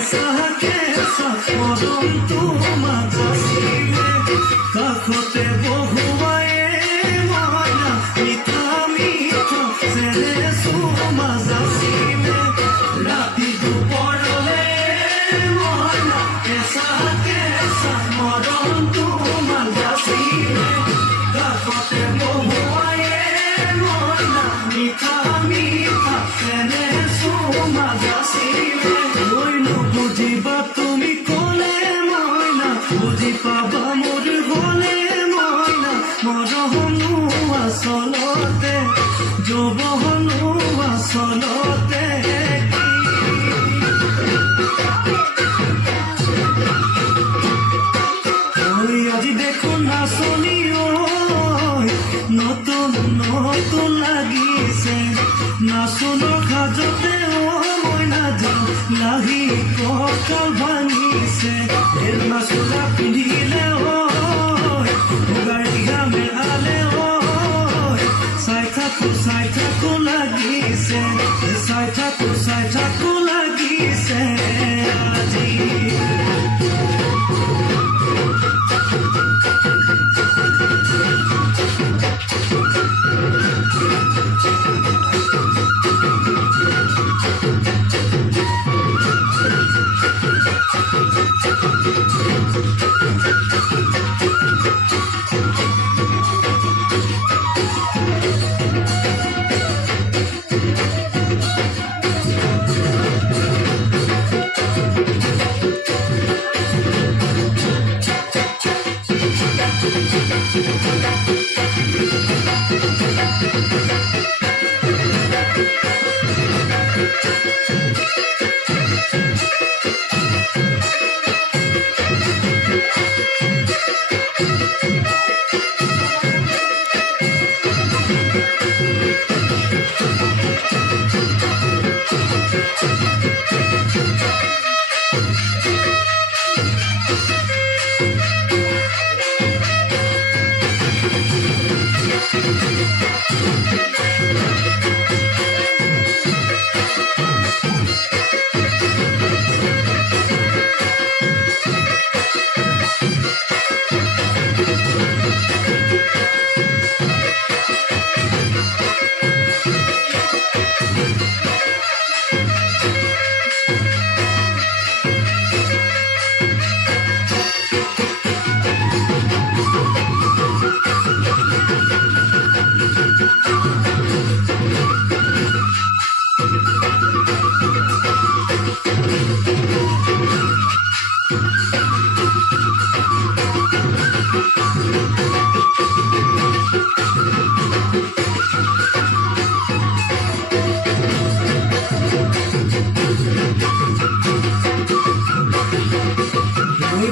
কেঁচাকে মৰমটো মাজাছিলে কাষতে বহুৱাই মইনা মিঠা মিঠা চেনে চুমাজাছিলে ৰাতি দুপৰলে মইনা কেঁচাকে মৰমটো মাজাছিলে কাষতে বহুৱাই মইনা মিঠা মিঠা চেনে চুমাজাছিলে বুজিবা তুমি ক'লে মইনা বুজি পাবা মোৰ গ'লে মইনা মৰহনো আচলতে যৌৱনো আচলতে আজি দেখোন নাচনি নতুন নতুন লাগিছে নাচনৰ সাজতে মইনা যাওঁ লাহি কঁকাল ভাঙিছে নাচোলা পিন্ধিলে গাড়ীয়া মেলালে চাই থাকো লাগিছে চাই থাকো লাগিছে আজি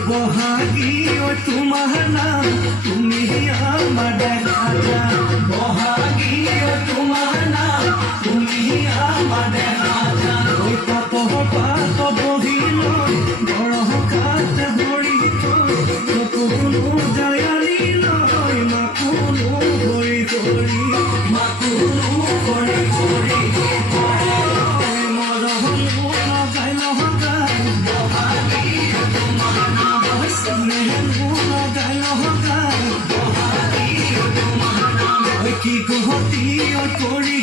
বহাগী তোমাৰ নাম তুমি আমাৰ দেখা যা বহাগী তোমাৰ নাম তুমি আমাৰ দেখা যা পাতৰ পাত বহি লৈ গৰহ কাত ভৰি কোনো জায়ালি নহয় মাকুনো ভৰি কৰি মাকুনো ভৰি কৰি মৰহনো লগাই লগাই বহাগী কি গহতি কৰি